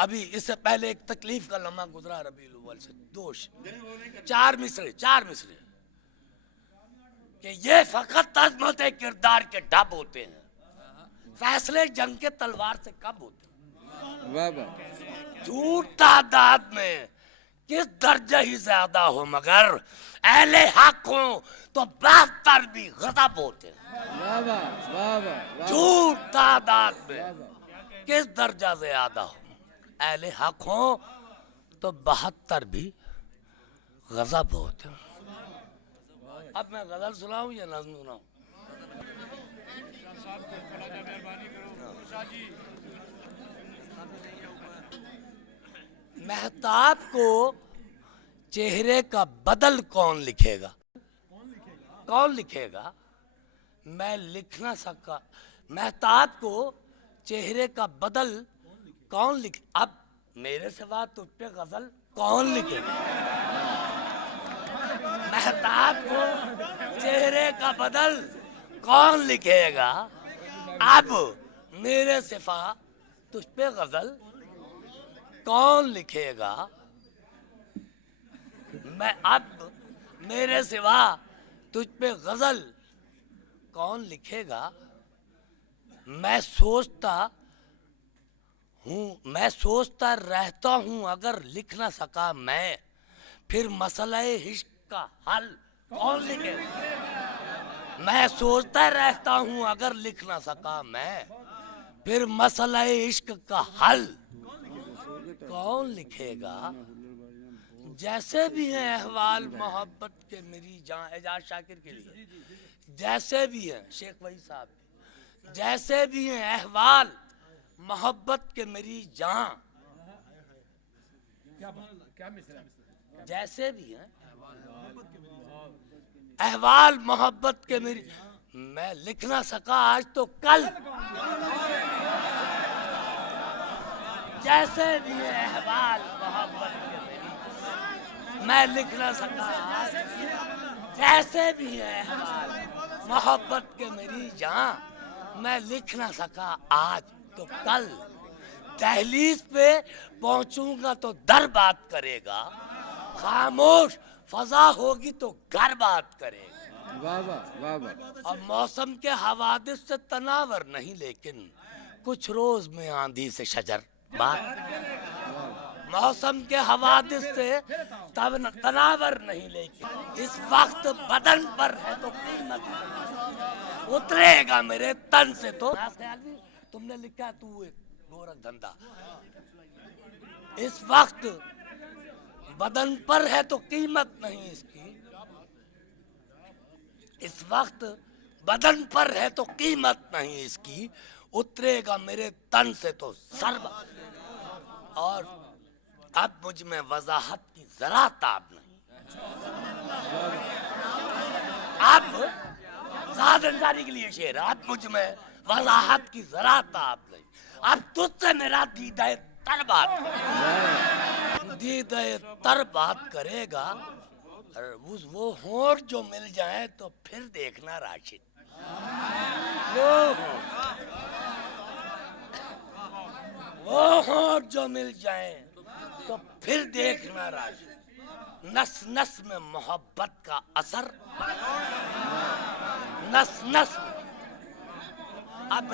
अभी इससे पहले एक तकलीफ का लम्हा गुजरा रबीउल अव्वल से, दोष 4 मिसरे कि ये फकत अजमत किरदार के ढब होते हैं, फैसले जंग के तलवार से कब होते हैं। वाह वाह। झूठ तादाद में किस दर्जे ही ज्यादा हो, मगर अहले हक हो तो 72 भी गजब होते हैं। वाह वाह वाह वाह। झूठ तादाद में किस दर्जा ज्यादा हो, अहले हक हो तो 72 भी गजब होते हैं। अब मैं गजल सुनाऊं या नज़्म सुनाऊं? महताब को चेहरे का बदल कौन लिखेगा? कौन लिखेगा? मैं लिख ना सका। महताब को चेहरे का बदल कौन लिखे? अब मेरे सिवा तुझ पे गजल कौन लिखेगा? महताब को चेहरे का बदल कौन लिखेगा? अब मेरे सिवा तुझ पे गजल कौन लिखेगा? मैं अब मेरे सिवा तुझ पे गजल कौन लिखेगा? मैं सोचता रहता हूँ अगर लिख ना सका मैं, फिर मसला इश्क का हल कौन लिखेगा? मैं सोचता रहता हूँ अगर लिख ना सका मैं, फिर मसला इश्क का हल कौन लिखेगा? जैसे भी है अहवाल मोहब्बत के मेरी जान, एजाज शाकिर के लिए, जैसे भी है शेख वही साहब, जैसे भी है अहवाल मोहब्बत के मेरी जान, जैसे भी है अहवाल मोहब्बत के मेरी, मैं लिख ना सका आज तो कल, जैसे भी है अहवाल मोहब्बत के मेरी, मैं लिख ना सका आज, जैसे भी है अहवाल मोहब्बत के मेरी जान, मैं लिख ना सका आज तो कल, दहलीज पे पहुंचूंगा तो दर बात करेगा, खामोश फजा होगी तो घर बात करेगा। वाह वाह वाह वाह। और मौसम के हवादिस से तनावर नहीं, लेकिन कुछ रोज में आंधी से शजर बात। मौसम के हवादिस से तनावर नहीं, लेकिन इस वक्त बदन पर है तो कीमत उतरेगा मेरे तन से तो। तुमने लिखा तू एक गोरख धंधा, इस वक्त बदन पर है तो कीमत नहीं इसकी, इस वक्त बदन पर है तो कीमत नहीं इसकी, उतरेगा मेरे तन से तो सर्व। और अब मुझ में वजाहत की जरा ताब नहीं, अब साधनदारी के लिए शेर, अब मुझ में वजाहत की जरा ताब नहीं, अब तुझसे मेरा दीदाए तर बात, दीदाए तर बात करेगा। वो होंठ जो मिल जाए तो फिर देखना राशिद, वो होंठ जो मिल जाए तो फिर देखना राशिद, नस नस में मोहब्बत का असर, नस नस। अब